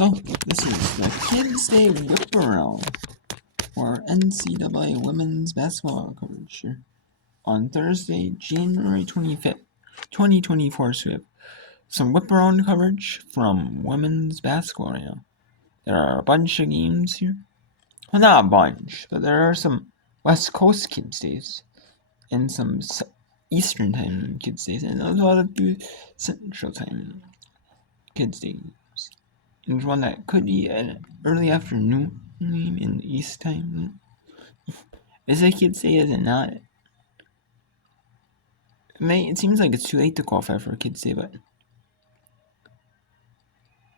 So, this is the Kids Day Whip Around, or NCAA women's basketball coverage here. On Thursday, January 25th, 2024, so we have some whip around coverage from women's basketball right now. There are a bunch of games here. Well, not a bunch, but there are some West Coast Kids Days and some Eastern Time Kids Days, and a lot of Central Time Kids Day games. There's one that could be an early afternoon game in the East Time. Is it Kids Day? Is it not? It seems like it's too late to qualify for a Kids Day, but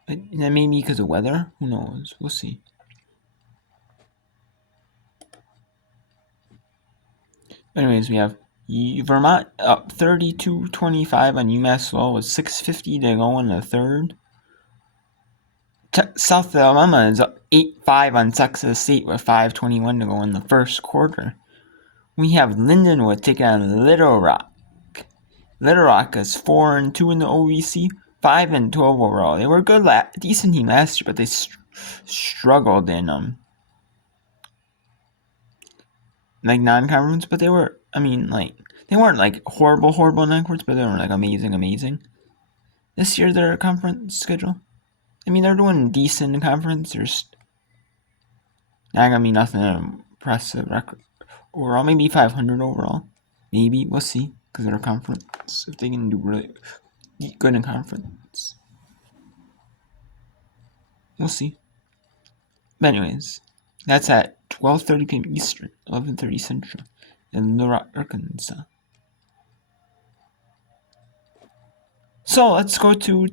that may be because of weather. Who knows? We'll see. Anyways, we have Vermont up 32-25 on UMass Lowell with 6:50 to go in the third. South Alabama is up 8-5 on Texas State with 5:21 to go in the first quarter. We have Lindenwood taking on Little Rock. Little Rock is 4-2 in the OVC, 5-12 overall. They were a good, decent team last year, but they struggled in non-conference. But they were, they weren't horrible in non-conference, but they weren't amazing. This year their conference schedule, they're doing decent in conference. There's not gonna be nothing impressive record overall. Maybe 500 overall. Maybe we'll see because of their conference. If they can do really good in conference, we'll see. But anyways, that's at 12:30 p.m. Eastern, 11:30 Central, in Little Rock, Arkansas. So let's go to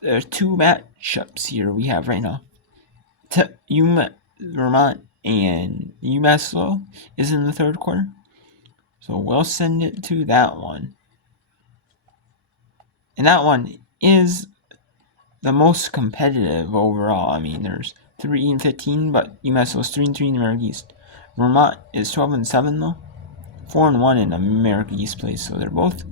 the two matchups here we have right now. Vermont and UMass Lowell is in the third quarter. So we'll send it to that one. And that one is the most competitive overall. There's 3-15, but UMass Lowell's 3-3 in America East. Vermont is 12-7 though. 4-1 in America East play. So they're both,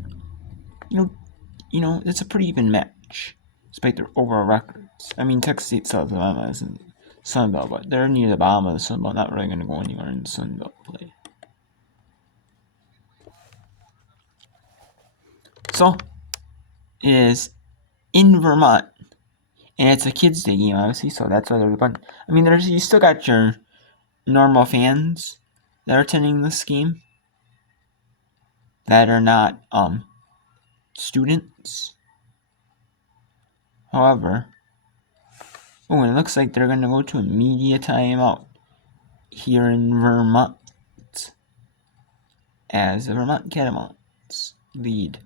it's a pretty even match, despite their overall records. Texas State, South Alabama isn't Sun Belt, but they're near the bottom of the Sun Belt, not really going to go anywhere in Sun Belt play. So, it is in Vermont, and it's a Kids Day game, obviously, so that's why there's a bunch. You still got your normal fans that are attending this game that are not students. However, and it looks like they're going to go to a media timeout here in Vermont as the Vermont Catamounts lead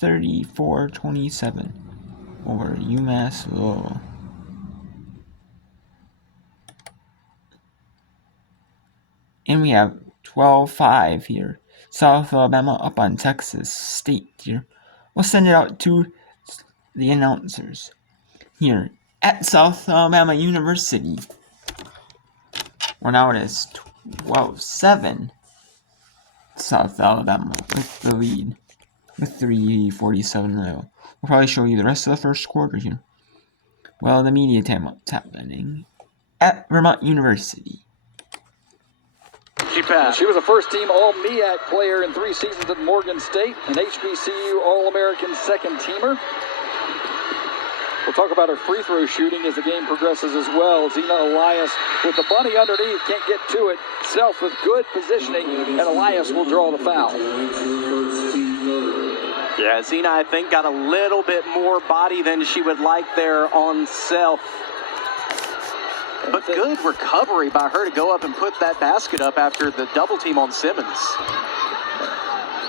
34-27 over UMass Lowell. And we have 12-5 here. South Alabama up on Texas State here. We'll send it out to the announcers here at South Alabama University, where now it is 12-7 South Alabama with the lead with 3:47 to go. We'll probably show you the rest of the first quarter here. Well, the media timeout's happening at Vermont University. She was a first-team All-MEAC player in 3 seasons at Morgan State, an HBCU All-American second-teamer. We'll talk about her free throw shooting as the game progresses as well. Zena Elias with the bunny underneath, can't get to it. Self with good positioning, and Elias will draw the foul. Yeah, Zena, I think, got a little bit more body than she would like there on Self. But good recovery by her to go up and put that basket up after the double team on Simmons.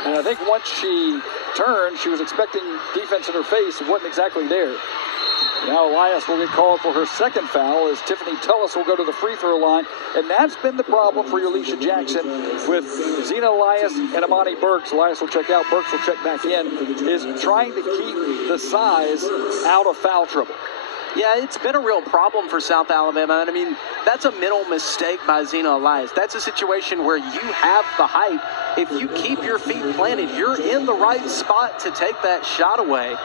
And I think once she turned, she was expecting defense in her face. It wasn't exactly there. Now Elias will get called for her second foul as Tiffany Tullis will go to the free throw line. And that's been the problem for Yalisha Jackson with Zena Elias and Amani Burks. Elias will check out, Burks will check back in, is trying to keep the size out of foul trouble. Yeah, it's been a real problem for South Alabama. And that's a mental mistake by Zena Elias. That's a situation where you have the height. If you keep your feet planted, you're in the right spot to take that shot away.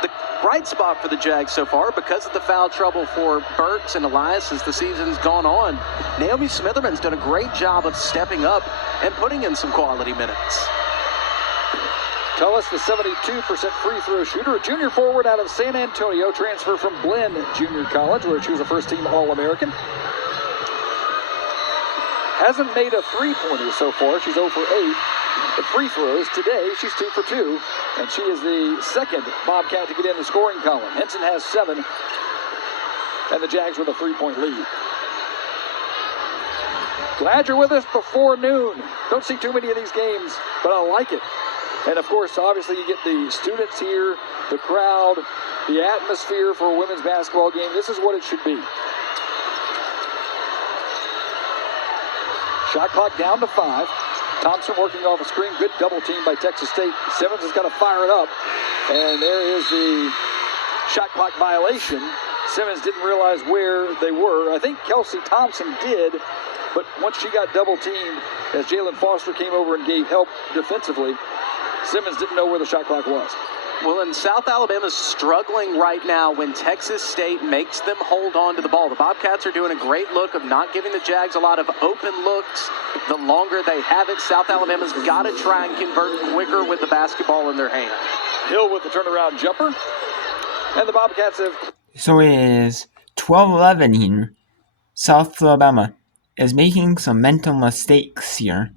The bright spot for the Jags so far because of the foul trouble for Burks and Elias as the season's gone on. Naomi Smitherman's done a great job of stepping up and putting in some quality minutes. Tullis, the 72% free throw shooter, a junior forward out of San Antonio, transfer from Glenn Junior College, where she was a first-team All-American. Hasn't made a three-pointer so far. She's 0 for 8. The free throws today, she's 2 for 2, and she is the second Bobcat to get in the scoring column. Henson has 7, and the Jags with a 3-point lead. Glad you're with us before noon. Don't see too many of these games, but I like it. And of course, obviously, you get the students here, the crowd, the atmosphere for a women's basketball game. This is what it should be. Shot clock down to 5. Thompson working off a screen. Good double team by Texas State. Simmons has got to fire it up. And there is the shot clock violation. Simmons didn't realize where they were. I think Kelsey Thompson did, but once she got double teamed, as Jalen Foster came over and gave help defensively, Simmons didn't know where the shot clock was. Well, and South Alabama's struggling right now when Texas State makes them hold on to the ball. The Bobcats are doing a great look of not giving the Jags a lot of open looks. The longer they have it, South Alabama's got to try and convert quicker with the basketball in their hand. Hill with the turnaround jumper. And the Bobcats have... So it is 12-11 here. South Alabama is making some mental mistakes here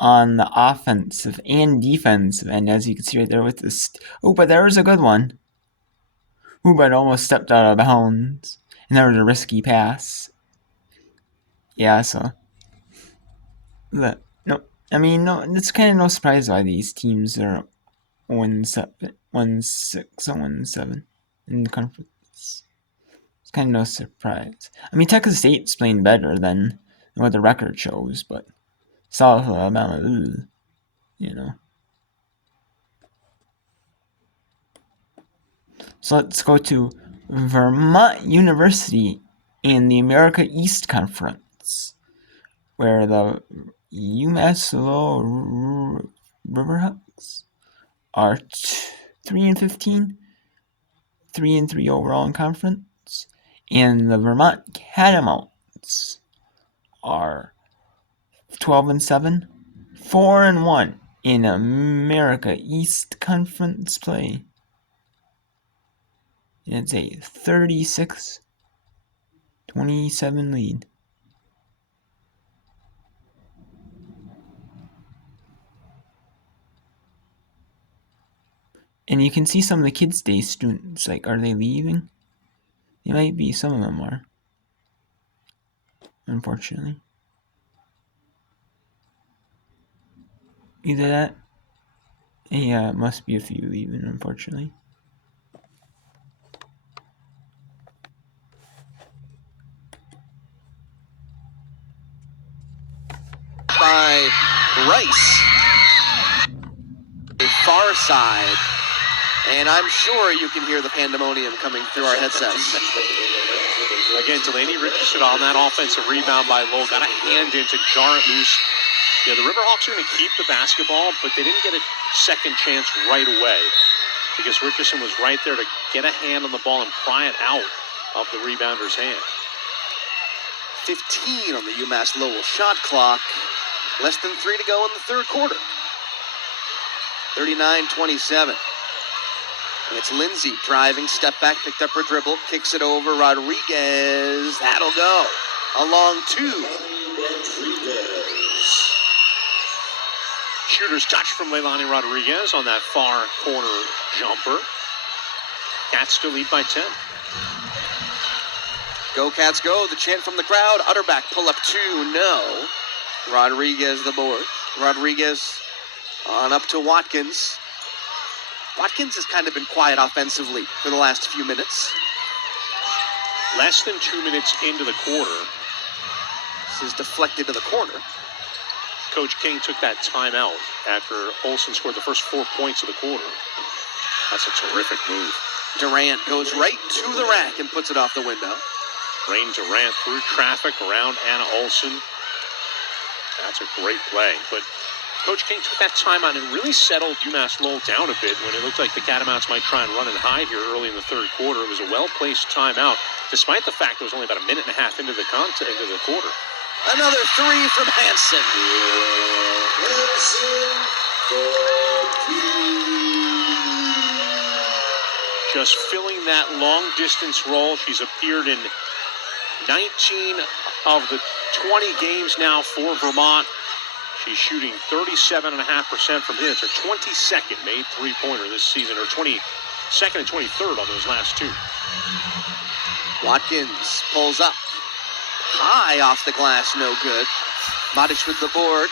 on the offensive and defensive end, as you can see right there with this. Oh, but there was a good one. Oh, but almost stepped out of bounds. And there was a risky pass. Yeah, so. No, I mean, no, it's kind of no surprise why these teams are 1-6 and 1-7 in the conference. It's kind of no surprise. I mean, Texas State's playing better than what the record shows, but South Alabama, you know. So let's go to Vermont University in the America East Conference, where the UMass Lowell Riverhawks are 3-15, 3-3 overall in conference, and the Vermont Catamounts are 12-7, 4-1 in America East Conference play. And it's a 36-27 lead. And you can see some of the Kids Day students, like, are they leaving? They might be, some of them are. Unfortunately. Either that, yeah, it must be a few leaving, unfortunately. By Rice. A far side. And I'm sure you can hear the pandemonium coming through our headsets. Again, Delaney Richardson on that offensive rebound by Lowell. Got a hand in to jar it loose. Yeah, the Riverhawks are going to keep the basketball, but they didn't get a second chance right away because Richardson was right there to get a hand on the ball and pry it out of the rebounder''s hand. 15 on the UMass Lowell shot clock. Less than 3 to go in the third quarter. 39-27. And it's Lindsay driving, step back, picked up her dribble, kicks it over. Rodriguez, that'll go. Along 2. Shooter's touch from Leilani Rodriguez on that far corner jumper. Cats still lead by 10. Go Cats go, the chant from the crowd. Utterback pull up 2, no. Rodriguez the board. Rodriguez on up to Watkins. Watkins has kind of been quiet offensively for the last few minutes. Less than 2 minutes into the quarter. This is deflected to the corner. Coach King took that timeout after Olsen scored the first 4 points of the quarter. That's a terrific move. Durant goes right to the rack and puts it off the window. Rain Durant through traffic around Anna Olsen. That's a great play. But Coach King took that timeout and really settled UMass Lowell down a bit when it looked like the Catamounts might try and run and hide here early in the third quarter. It was a well-placed timeout, despite the fact it was only about a minute and a half into the quarter. Another three from Hansen. Just filling that long-distance role. She's appeared in 19 of the 20 games now for Vermont. She's shooting 37.5% from here. It's her 22nd made three-pointer this season, or 22nd and 23rd on those last two. Watkins pulls up. High off the glass, no good. Madic with the board.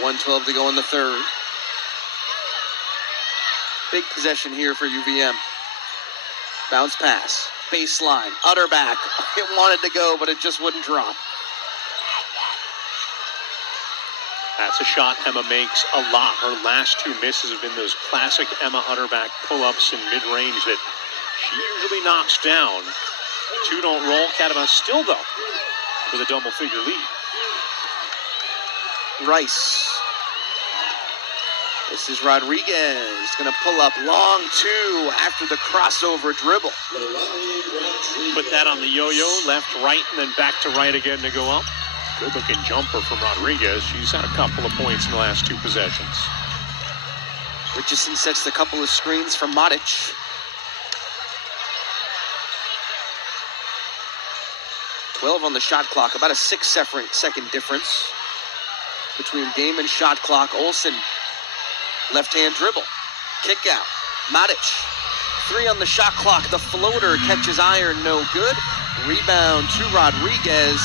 1:12 to go in the third. Big possession here for UVM. Bounce pass. Baseline. Utterback. It wanted to go, but it just wouldn't drop. That's a shot Emma makes a lot. Her last two misses have been those classic Emma Utterback pull-ups in mid-range that she usually knocks down. Two don't roll. Catamount still, though, with a double-figure lead. Rice. This is Rodriguez. Going to pull up long two after the crossover dribble. Put that on the yo-yo, left, right, and then back to right again to go up. Good-looking jumper from Rodriguez. She's had a couple of points in the last two possessions. Richardson sets a couple of screens from Madic. .12 on the shot clock, about a 6-second difference between game and shot clock. Olsen, left-hand dribble, kick out. Madic, 3 on the shot clock. The floater catches iron, no good. Rebound to Rodriguez.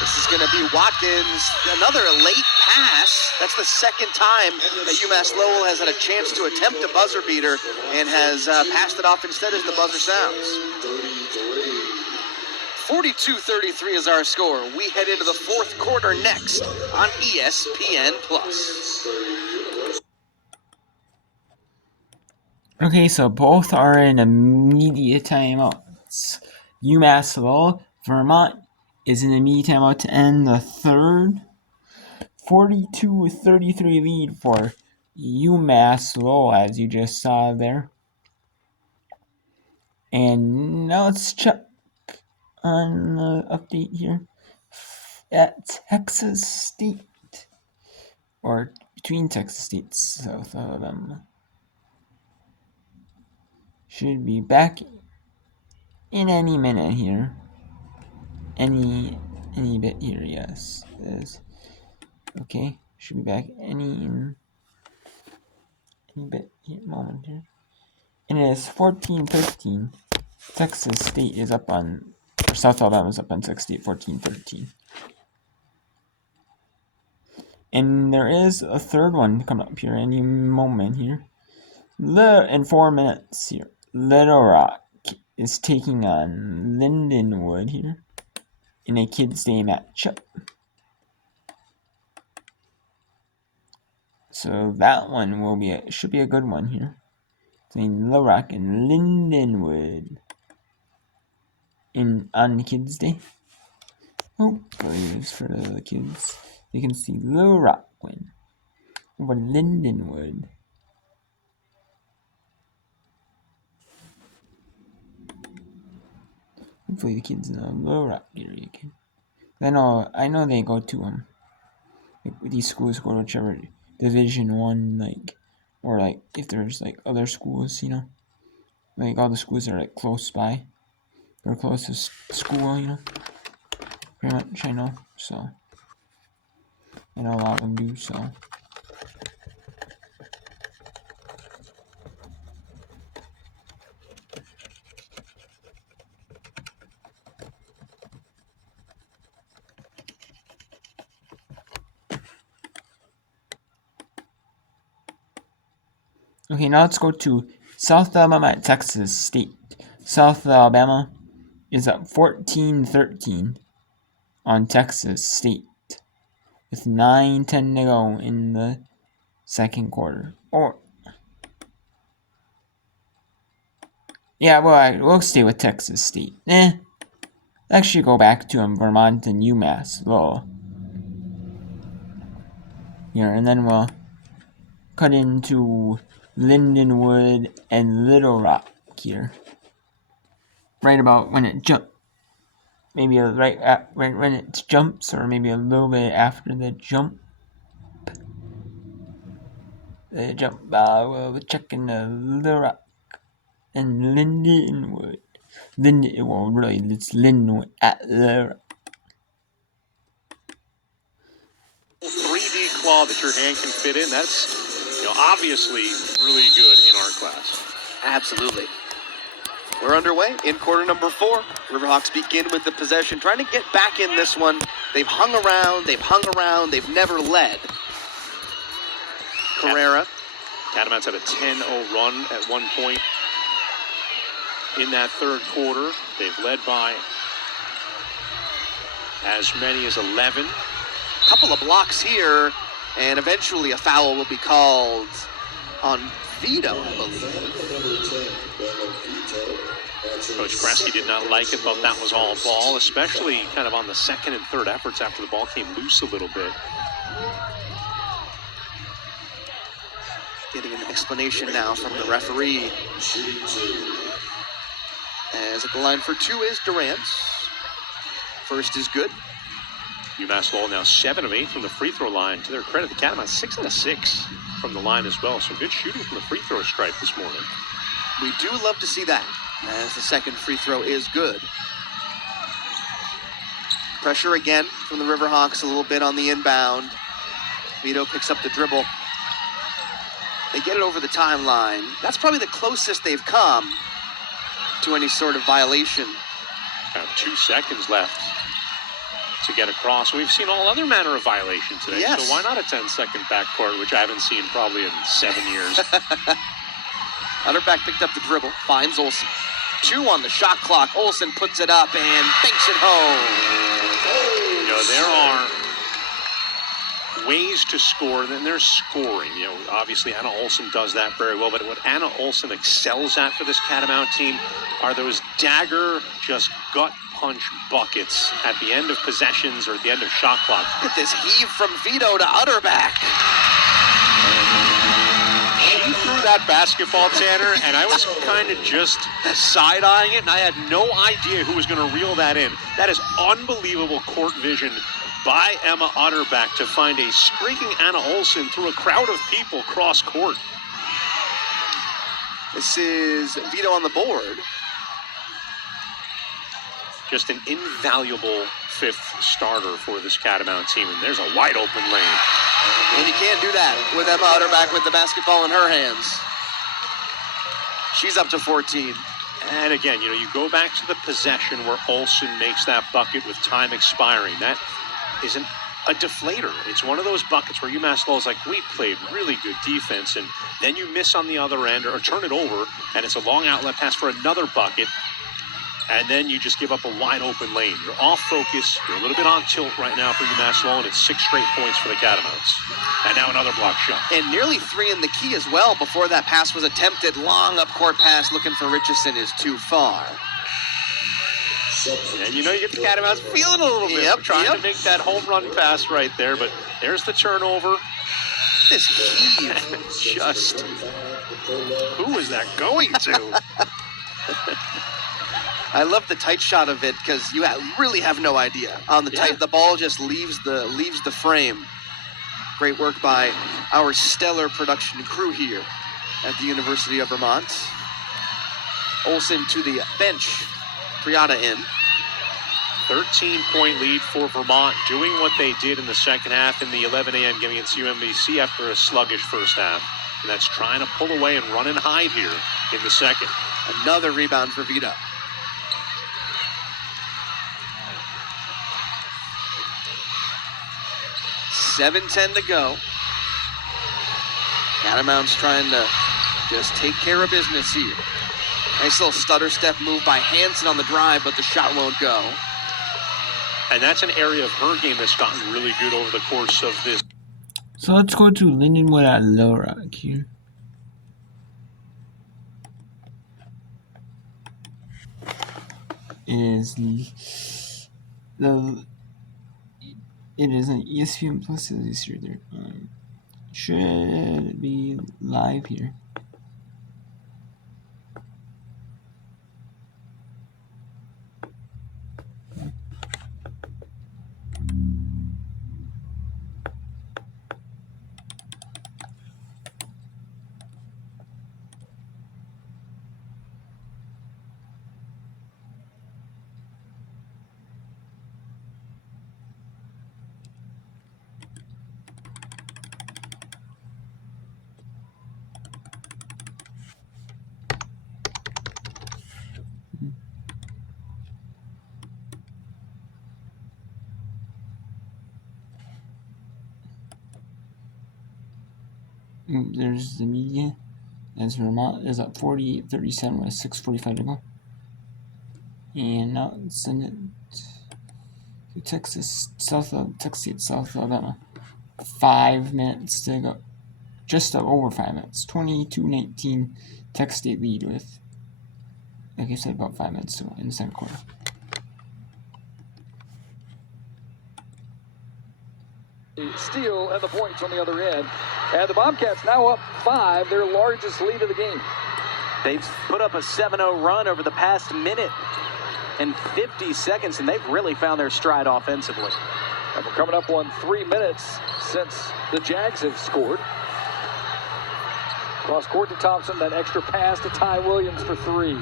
This is going to be Watkins. Another late pass. That's the second time that UMass Lowell has had a chance to attempt a buzzer beater and has passed it off instead as the buzzer sounds. 42-33 is our score. We head into the fourth quarter next on ESPN+. Okay, so both are in immediate timeouts. UMass Lowell, Vermont is in immediate timeout to end the third. 42-33 lead for UMass Lowell, as you just saw there. And now let's check on the update here at Texas State, or between Texas State, South Alabama. Should be back in any minute here. Any bit here, yes. Okay, should be back any bit here, moment here. And it is 14-13. Texas State is up on, or South Alabama is up on Texas State 14-13. And there is a third one coming up here any moment here. In 4 minutes here. Little Rock is taking on Lindenwood here in a Kids Day matchup. So that one should be a good one here. Between Little Rock and Lindenwood on Kids Day. Hopefully it's for the kids. You can see Little Rock win over Lindenwood. Hopefully the kids know Little Rock area can. I know they go to like these schools go to whichever Division 1, or if there's other schools, all the schools are close by. Their closest school, pretty much I know. So I know a lot of them do so. Okay, now let's go to South Alabama at Texas State. South Alabama is up 14-13 on Texas State with 9:10 to go in the second quarter. We'll stay with Texas State. Actually go back to Vermont and UMass Lowell. here, and then we'll cut into Lindenwood and Little Rock here. Right about when it jumps. Maybe right when it jumps, or maybe a little bit after the jump. We're checking Little Rock and Lindenwood. It's Lindenwood at Little Rock. 3D claw that your hand can fit in. That's obviously really good in our class. Absolutely. We're underway in quarter number 4. Riverhawks begin with the possession, trying to get back in this one. They've hung around, they've never led. Carrera. Catamounts had a 10-0 run at one point in that third quarter. They've led by as many as 11. Couple of blocks here, and eventually a foul will be called on Vito, I believe. Coach Kresge did not like it, but that was all ball, especially kind of on the second and third efforts after the ball came loose a little bit. Getting an explanation now from the referee. As at the line for 2 is Durant. First is good. UMass Lowell now 7 of 8 from the free throw line. To their credit, the Catamounts 6 out of 6 from the line as well. So good shooting from the free throw stripe this morning. We do love to see that, as the second free throw is good. Pressure again from the Riverhawks a little bit on the inbound. Vito picks up the dribble. They get it over the timeline. That's probably the closest they've come to any sort of violation. About 2 seconds left to get across. We've seen all other manner of violation today. Yes. So why not a 10-second backcourt, which I haven't seen probably in 7 years. Utterback picked up the dribble, finds Olsen. 2 on the shot clock. Olsen puts it up and banks it home. There are ways to score, then there's scoring. Obviously Anna Olsen does that very well, but what Anna Olsen excels at for this Catamount team are those dagger, just gut punch buckets at the end of possessions or at the end of shot clock. Look at this heave from Vito to Utterback. She threw that basketball, Tanner, and I was kind of just side-eyeing it, and I had no idea who was going to reel that in. That is unbelievable court vision by Emma Utterback to find a streaking Anna Olsen through a crowd of people cross court. This is Vito on the board. Just an invaluable 5th starter for this Catamount team, and there's a wide open lane. And you can't do that with Emma Utterback with the basketball in her hands. She's up to 14. And again, you go back to the possession where Olsen makes that bucket with time expiring. That isn't a deflator. It's one of those buckets where UMass Lowell's like, we played really good defense, and then you miss on the other end or turn it over, and it's a long outlet pass for another bucket, and then you just give up a wide open lane. You're off focus. You're a little bit on tilt right now for UMass Lowell, and it's 6 straight points for the Catamounts. And now another block shot. And nearly 3 in the key as well before that pass was attempted. Long up court pass looking for Richardson is too far. And you get the Catamounts feeling a little bit. Trying to make that home run pass right there, but there's the turnover. This heave. Just, who is that going to? I love the tight shot of it because you really have no idea. On the tight, the ball just leaves the frame. Great work by our stellar production crew here at the University of Vermont. Olsen to the bench. Priata in. 13-point lead for Vermont, doing what they did in the second half in the 11 a.m. game against UMBC after a sluggish first half. And that's trying to pull away and run and hide here in the second. Another rebound for Vito. $7:10 to go. Catamounts trying to just take care of business here. Nice little stutter step move by Hansen on the drive, but the shot won't go. And that's an area of her game that's gotten really good over the course of this. So let's go to Lindenwood at Little Rock here. It is an ESPN Plus this year. Should be live here. There's the media. As Vermont is up 48-37 with 6:45 to go. And now send it to Texas South Alabama. 5 minutes to go. Just over 5 minutes. 22-19. Texas State lead with, like I said, about 5 minutes to go in the second quarter. Steal and the points on the other end. And the Bobcats now up 5, their largest lead of the game. They've put up a 7-0 run over the past minute and 50 seconds, and they've really found their stride offensively. And we're coming up on 3 minutes since the Jags have scored. Cross court to Thompson, that extra pass to Ty Williams for 3.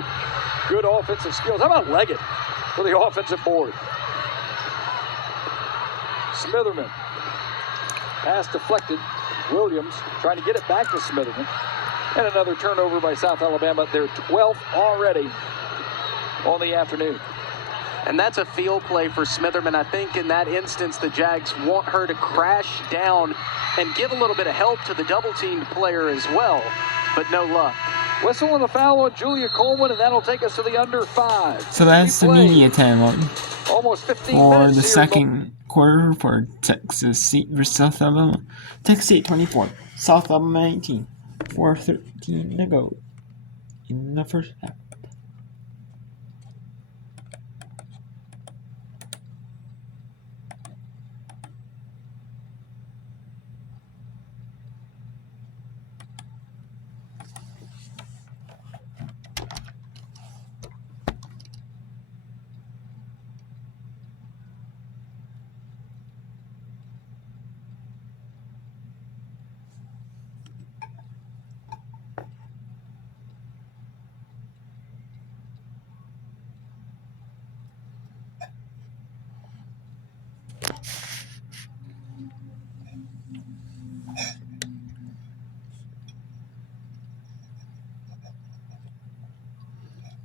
Good offensive skills. How about Leggett for the offensive board? Smitherman. Pass deflected. Williams trying to get it back to Smitherman. And another turnover by South Alabama. Their 12th already on the afternoon. And that's a field play for Smitherman. I think in that instance, the Jags want her to crash down and give a little bit of help to the double-teamed player as well, but no luck. Whistle and a foul on Julia Coleman, and that'll take us to the under 5. So that's the media timeout Almost 15 for minutes the here. second quarter for Texas State versus South Alabama. Texas State 24, South Alabama 19. 4:13 to go in the first half.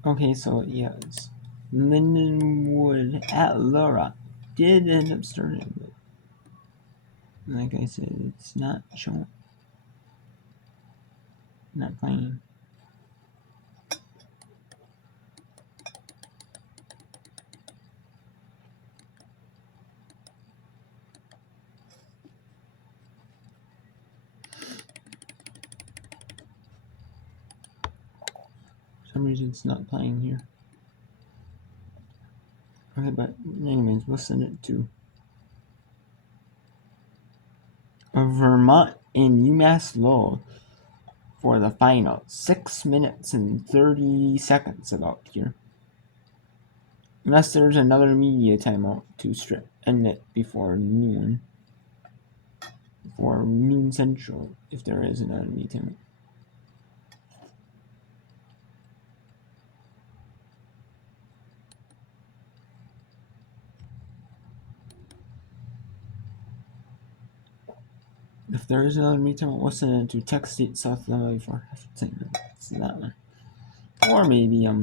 Okay, so yes, Lindenwood at Laura did end up starting, but like I said, it's not showing, not playing. For some reason it's not playing here. Okay, but anyways, we'll send it to Vermont and UMass Lowell for the final. 6 minutes and 30 seconds about here. Unless there's another media timeout to end it before noon. Before noon central, if there is another media timeout. If there is another meeting, we'll send it to Texas State South Alabama before halftime. It's that one. Or maybe if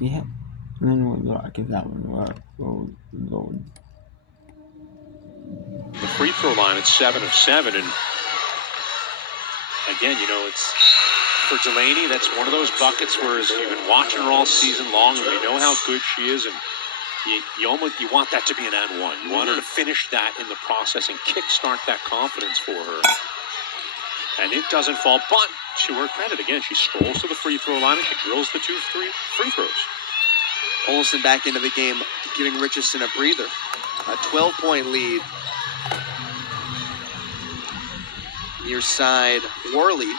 we have, and then we'll look if that one will load. The free throw line at 7 of 7, and again, you know, it's for Delaney. That's one of those buckets where you've been watching her all season long, and we know how good she is, and you want that to be an and one. You want her to finish that in the process and kickstart that confidence for her. And it doesn't fall, but to her credit, again, she strolls to the free throw line and she drills the 2 free throws. Olsen back into the game, giving Richardson a breather. A 12-point lead. Near side, Worley,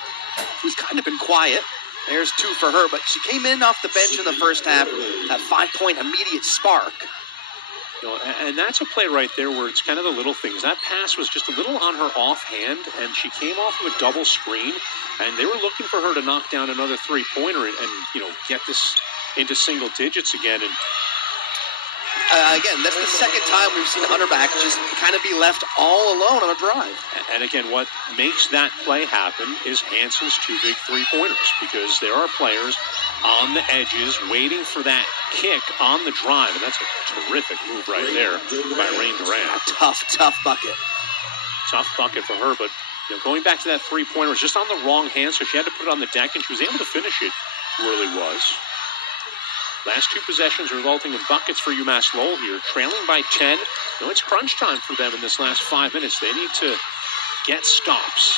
who's kind of been quiet. There's 2 for her, but she came in off the bench in the first half, that 5-point immediate spark. You know, and that's a play right there where it's kind of the little things. That pass was just a little on her offhand, and she came off of a double screen, and they were looking for her to knock down another 3-pointer and you know, get this into single digits again. And again, that's the second time we've seen Utterback just kind of be left all alone on a drive. And again, what makes that play happen is Hanson's 2 big 3-pointers, because there are players on the edges waiting for that kick on the drive, and that's a terrific move right there by Rain Durant. A tough bucket. Tough bucket for her, but you know, going back to that 3-pointer, was just on the wrong hand, so she had to put it on the deck, and she was able to finish it. Really was. Last 2 possessions resulting in buckets for UMass Lowell here, trailing by 10. No, it's crunch time for them in this last 5 minutes. They need to get stops.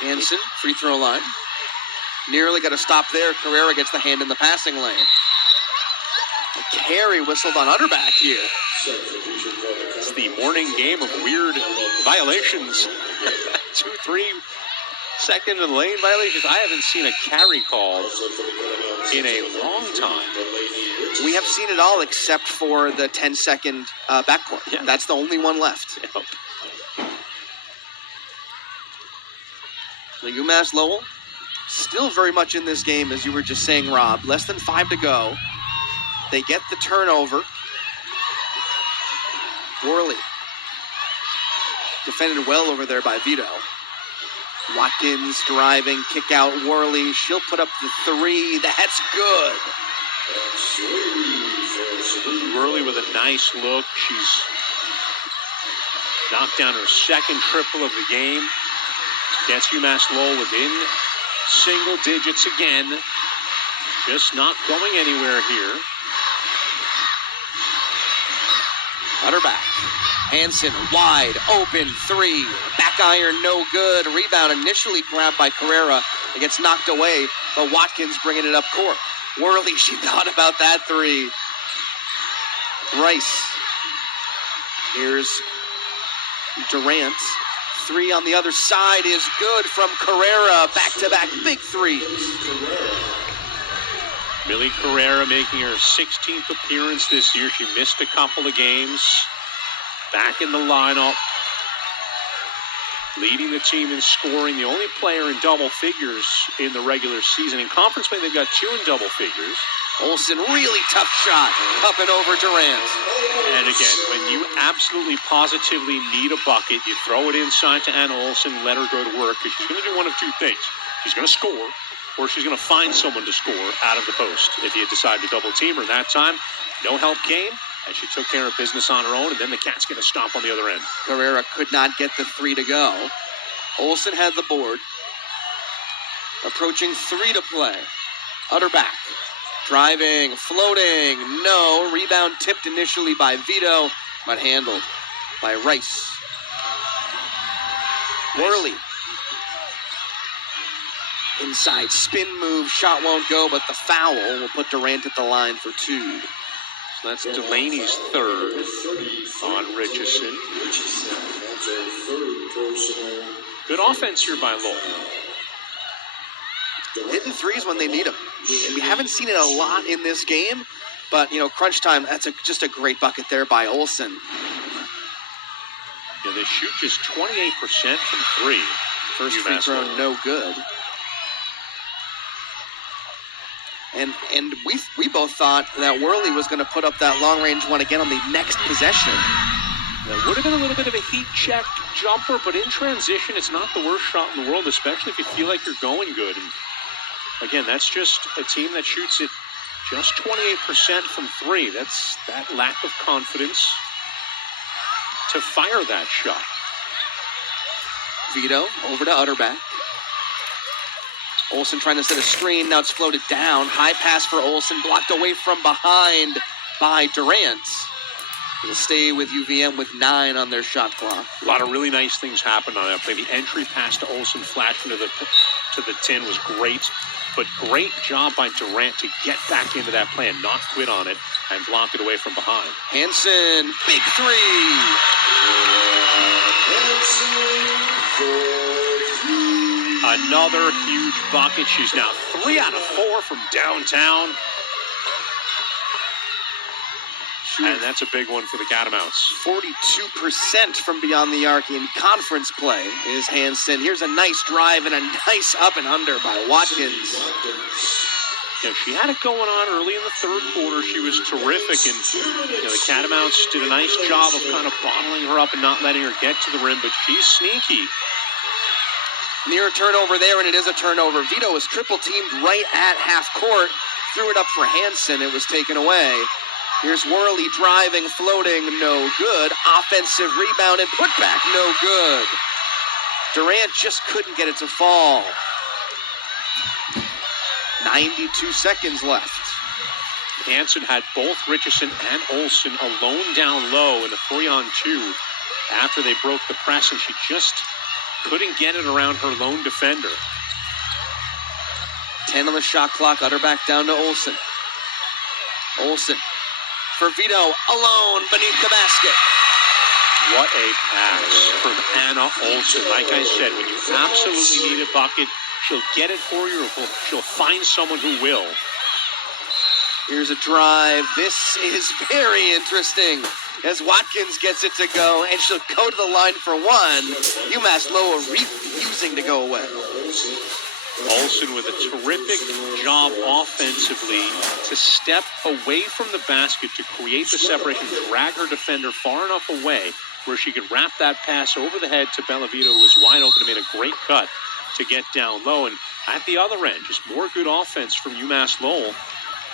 Hanson, free throw line. Nearly got a stop there. Carrera gets the hand in the passing lane. A carry whistled on Utterback here. It's the morning game of weird violations. 2, 3 second and lane violations. I haven't seen a carry call in a long time. We have seen it all except for the 10-second backcourt. Yeah. That's the only one left. Yep. So UMass Lowell still very much in this game, as you were just saying, Rob. Less than 5 to go. They get the turnover. Worley defended well over there by Vito. Watkins driving, kick out Worley. She'll put up the 3. That's good. Worley with a nice look. She's knocked down her second triple of the game. Gets UMass Lowell within single digits again. Just not going anywhere here. Utterback. Hanson, wide open 3. Back iron, no good. Rebound initially grabbed by Carrera. It gets knocked away, but Watkins bringing it up court. Worley, she thought about that 3. Rice. Here's Durant. 3 on the other side is good from Carrera. Back-to-back big 3s. Millie Carrera making her 16th appearance this year. She missed a couple of games. Back in the lineup. Leading the team in scoring. The only player in double figures in the regular season. In conference play, they've got 2 in double figures. Olsen, really tough shot. Up and over Durant. And again, when you absolutely positively need a bucket, you throw it inside to Anna Olsen, let her go to work, because she's going to do one of 2 things. She's going to score, or she's going to find someone to score out of the post. If you decide to double team her, that time, no help came, and she took care of business on her own, and then the Cats get a stop on the other end. Carrera could not get the 3 to go. Olsen had the board. Approaching 3 to play. Utterback. Driving, floating, no. Rebound tipped initially by Vito, but handled by Rice. Worley. Inside spin move, shot won't go, but the foul will put Durant at the line for 2. So that's Delaney's 3rd on Richardson. Good offense here by Lowell. Hitting 3s when they need them. We haven't seen it a lot in this game, but, you know, crunch time, that's just a great bucket there by Olsen. Yeah, they shoot just 28% from 3. First free throw, no good. And we both thought that Worley was going to put up that long-range one again on the next possession. That would have been a little bit of a heat check jumper, but in transition, it's not the worst shot in the world, especially if you feel like you're going good. And again, that's just a team that shoots it just 28% from 3. That's that lack of confidence to fire that shot. Vito over to Utterback. Olsen trying to set a screen. Now it's floated down. High pass for Olsen, blocked away from behind by Durant. Will stay with UVM with 9 on their shot clock. A lot of really nice things happened on that play. The entry pass to Olsen flash into the tin was great, but great job by Durant to get back into that play and not quit on it and block it away from behind. Hanson, big 3. Another huge bucket. She's now 3 out of 4 from downtown. And that's a big one for the Catamounts. 42% from beyond the arc in conference play is Hansen. Here's a nice drive and a nice up and under by Watkins. Yeah, she had it going on early in the third quarter. She was terrific, and the Catamounts did a nice job of kind of bottling her up and not letting her get to the rim, but she's sneaky. Near a turnover there, and it is a turnover. Vito was triple teamed right at half court. Threw it up for Hansen. It was taken away. Here's Worley driving, floating, no good. Offensive rebound and putback, no good. Durant just couldn't get it to fall. 92 seconds left. Hansen had both Richardson and Olsen alone down low in a 3-on-2 after they broke the press, and she just couldn't get it around her lone defender. 10 on the shot clock, Utterback down to Olsen. Olsen for Vito, alone beneath the basket. What a pass from Anna Olsen. Like I said, when you absolutely need a bucket, she'll get it for you, or she'll find someone who will. Here's a drive. This is very interesting as Watkins gets it to go, and she'll go to the line for one. UMass Lowell refusing to go away. Olsen with a terrific job offensively to step away from the basket to create the separation, drag her defender far enough away where she could wrap that pass over the head to Bellavito, who was wide open and made a great cut to get down low. And at the other end, just more good offense from UMass Lowell,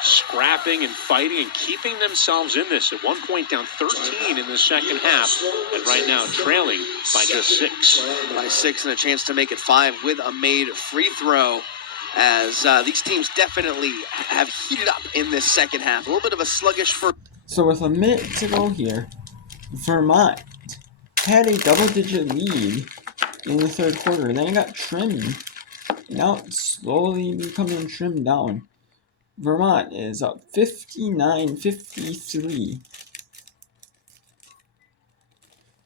scrapping and fighting and keeping themselves in this. At one point down 13 in the second half, and right now trailing by just 6. By 6 and a chance to make it 5 with a made free throw, as these teams definitely have heated up in this second half. A little bit of a sluggish first. So with a minute to go here, Vermont had a double-digit lead in the third quarter. Then it got trimmed. Now it's slowly becoming trimmed down. Vermont is up 59-53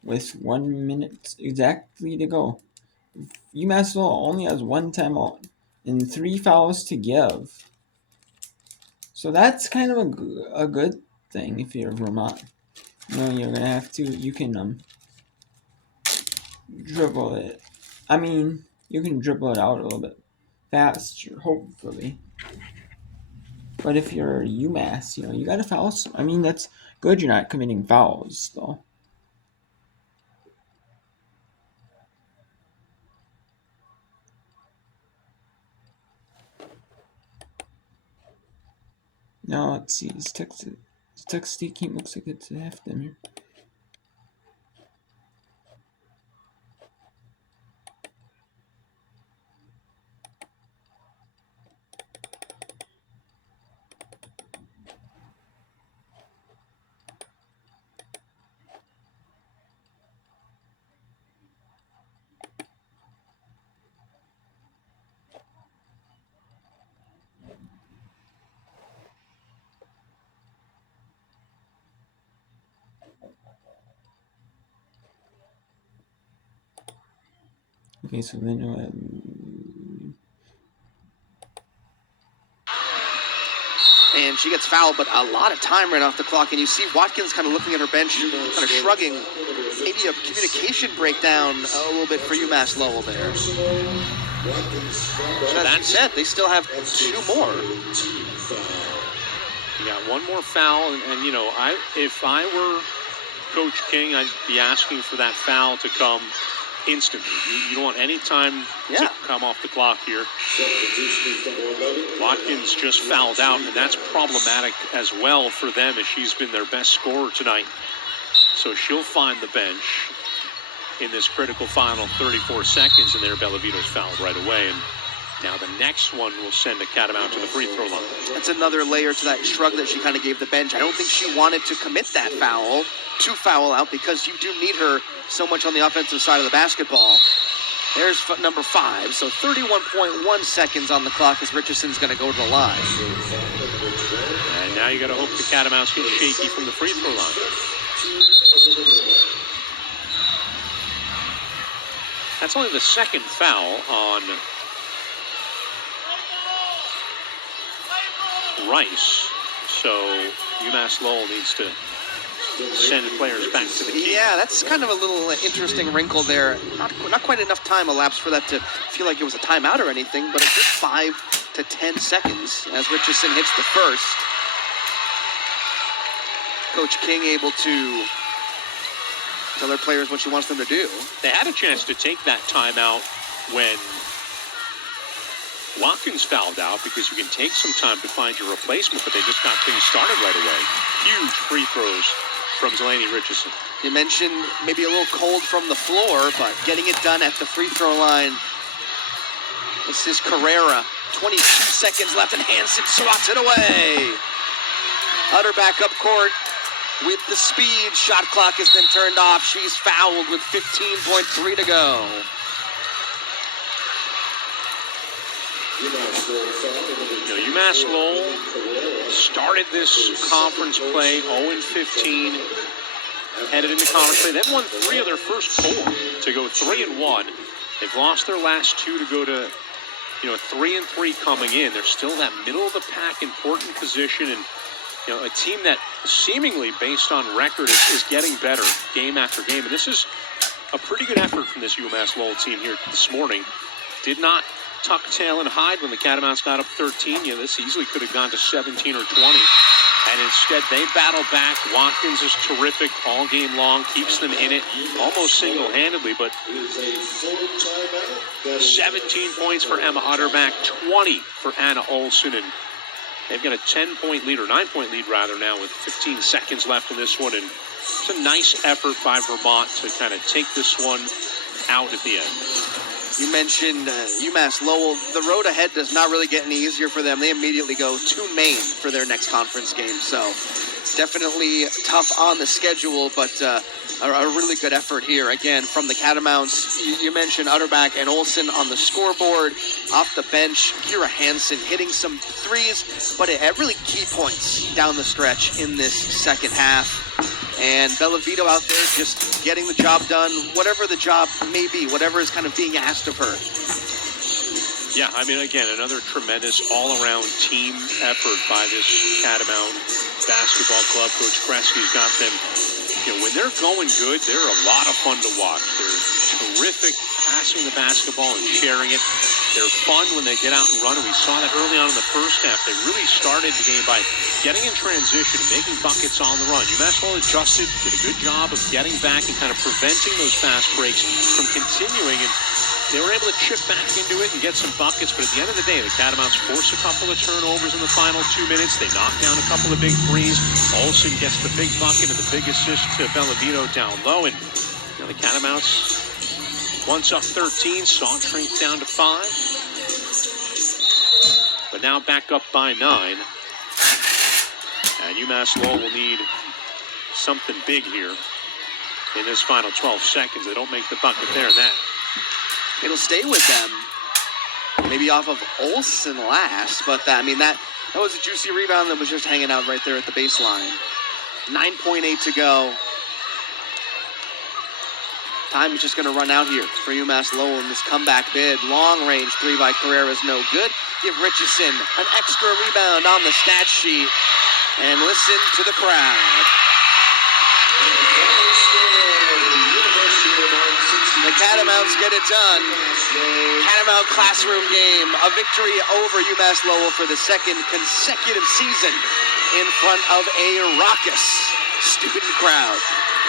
with 1 minute exactly to go. UMass Lowell only has 1 timeout and 3 fouls to give. So that's kind of a good thing if you're Vermont. You're going to have to, you can dribble it. I mean, you can dribble it out a little bit faster, hopefully. But if you're UMass, you got to foul. I mean, that's good you're not committing fouls, though. Now, let's see. This Texas State team looks like it's half them here. Okay, so then And she gets fouled, but a lot of time right off the clock. And you see Watkins kind of looking at her bench, kind of shrugging. Maybe a communication breakdown a little bit for UMass Lowell there. So as you said, they still have 2 more. You got 1 more foul, and if I were Coach King, I'd be asking for that foul to come instantly. You don't want any time to come off the clock here. Watkins just fouled out, and that's problematic as well for them, as she's been their best scorer tonight. So she'll find the bench in this critical final 34 seconds, and there Bellavito's fouled right away. And now the next one will send a Catamount to the free throw line. That's another layer to that shrug that she kind of gave the bench. I don't think she wanted to commit that foul, to foul out, because you do need her so much on the offensive side of the basketball. There's number 5. So 31.1 seconds on the clock as Richardson's going to go to the line. And now you got to hope the Catamounts get shaky from the free throw line. That's only the second foul on Rice. So UMass Lowell needs to send players back to the key. Yeah, that's kind of a little interesting wrinkle there. Not quite enough time elapsed for that to feel like it was a timeout or anything, but a good 5 to 10 seconds as Richardson hits the first. Coach King able to tell their players what she wants them to do. They had a chance to take that timeout when Watkins fouled out because you can take some time to find your replacement, but they just got things started right away. Huge free throws from Zelani Richardson. You mentioned maybe a little cold from the floor, but getting it done at the free throw line. This is Carrera. 22 seconds left, and Hansen swats it away. Utter back up court with the speed. Shot clock has been turned off. She's fouled with 15.3 to go. UMass Lowell started this conference play 0-15, headed into conference play. They've won 3 of their first 4 to go 3-1. They've lost their last 2 to go to 3-3 coming in. They're still that middle of the pack important position, and a team that seemingly based on record is getting better game after game. And this is a pretty good effort from this UMass Lowell team here this morning. Did not tuck tail and hide when the Catamounts got up 13. This easily could have gone to 17 or 20. And instead, they battle back. Watkins is terrific all game long, keeps them in it almost single-handedly. But 17 points for Emma Utterback, 20 for Anna Olson. And they've got a 10-point lead, or 9-point lead rather, now with 15 seconds left in this one. And it's a nice effort by Vermont to kind of take this one out at the end. You mentioned UMass Lowell. The road ahead does not really get any easier for them. They immediately go to Maine for their next conference game. So definitely tough on the schedule, but a really good effort here. Again, from the Catamounts, you mentioned Utterback and Olson on the scoreboard. Off the bench, Kira Hansen hitting some threes, but at really key points down the stretch in this second half. And Bellavito out there just getting the job done, whatever the job may be, whatever is kind of being asked of her. Yeah, I mean, again, another tremendous all-around team effort by this Catamount basketball club. Coach Kresge's got them, when they're going good, they're a lot of fun to watch. They're terrific passing the basketball and sharing it. They're fun when they get out and run, and we saw that early on in the first half. They really started the game by getting in transition and making buckets on the run. UMass Lowell adjusted, did a good job of getting back and kind of preventing those fast breaks from continuing, and they were able to chip back into it and get some buckets. But at the end of the day, the Catamounts force a couple of turnovers in the final 2 minutes. They knock down a couple of big threes. Olsen gets the big bucket and the big assist to Bellavito down low, and the Catamounts, once up 13, saw it shrink down to 5. But now back up by 9. And UMass Lowell will need something big here in this final 12 seconds. They don't make the bucket there, and that. It'll stay with them. Maybe off of Olsen last, but that was a juicy rebound that was just hanging out right there at the baseline. 9.8 to go. Time is just going to run out here for UMass Lowell in this comeback bid. Long-range 3 by Carrera is no good. Give Richardson an extra rebound on the stat sheet. And listen to the crowd. The Catamounts get it done. Catamount classroom game. A victory over UMass Lowell for the second consecutive season in front of a raucous student crowd.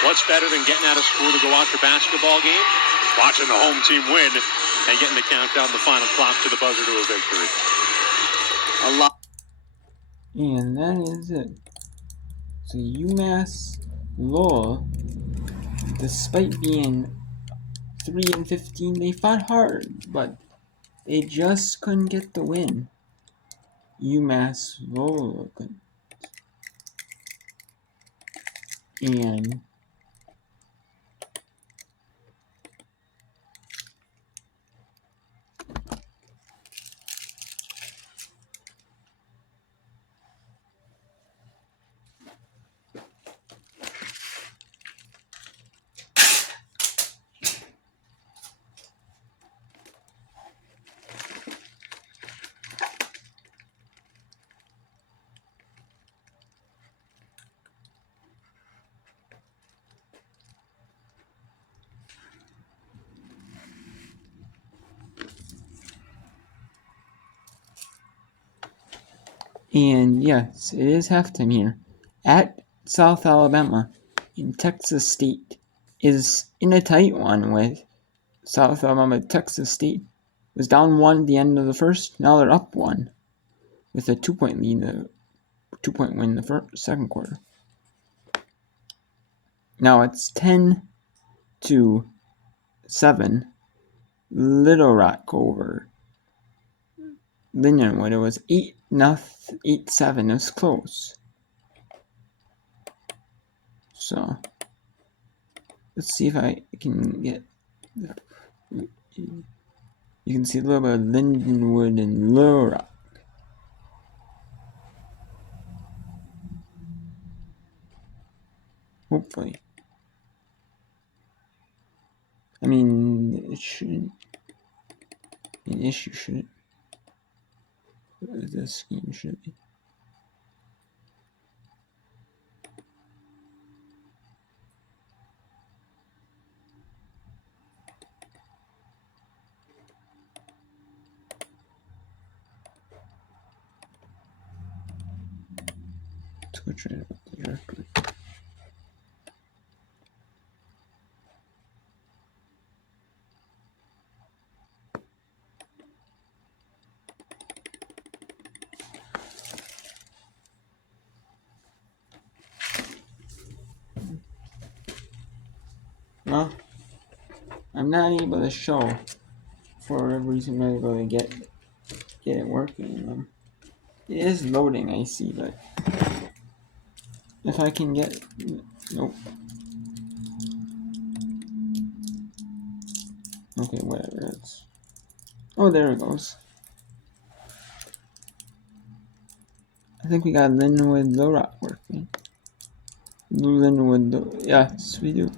What's better than getting out of school to go watch a basketball game? Watching the home team win and getting to count down the final clock to the buzzer to a victory. A lot. And that is it. So UMass Lowell, despite being 3-15, they fought hard, but they just couldn't get the win. UMass Lowell couldn't. And And yes, it is halftime here at South Alabama. And Texas State is in a tight one with South Alabama. Texas State was down 1 at the end of the first. Now they're up 1 with a 2-point lead, a 2-point win in the second quarter. Now it's 10-7. Little Rock over Lindenwood. It was 8-7. It was close. So let's see if I can get. You can see a little bit of Lindenwood and Little Rock. Hopefully. I mean, it shouldn't be an issue, should it? This game should be. Twitch right about the record. Well, I'm not able to show for whatever reason. I'm not able to get it working. It is loading, I see, but if I can get, nope. Okay, whatever. It's, oh, there it goes. I think we got Lindenwood Low Rock working. Lindenwood, yes, we do.